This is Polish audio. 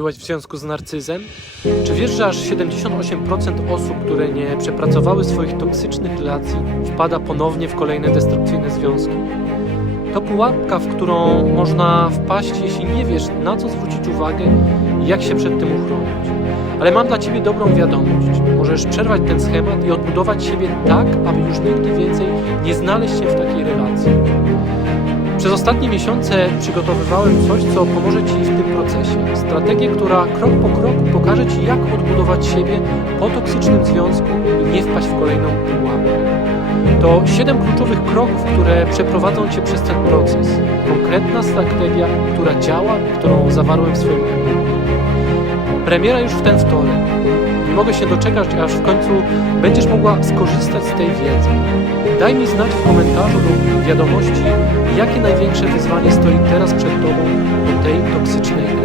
Byłeś w związku z narcyzem? Czy wiesz, że aż 78% osób, które nie przepracowały swoich toksycznych relacji, wpada ponownie w kolejne destrukcyjne związki? To pułapka, w którą można wpaść, jeśli nie wiesz, na co zwrócić uwagę i jak się przed tym uchronić. Ale mam dla Ciebie dobrą wiadomość. Możesz przerwać ten schemat i odbudować siebie tak, aby już nigdy więcej nie znaleźć się w takiej relacji. Przez ostatnie miesiące przygotowywałem coś, co pomoże Ci w tym procesie. Strategię, która krok po kroku pokaże Ci, jak odbudować siebie po toksycznym związku i nie wpaść w kolejną pułapkę. To 7 kluczowych kroków, które przeprowadzą Cię przez ten proces. Konkretna strategia, która działa i którą zawarłem w swoim e-booku. Premiera już w ten wtorek. Nie mogę się doczekać, aż w końcu będziesz mogła skorzystać z tej wiedzy. Daj mi znać w komentarzu lub wiadomości, jakie największe wyzwanie stoi teraz przed Tobą do tej toksycznej.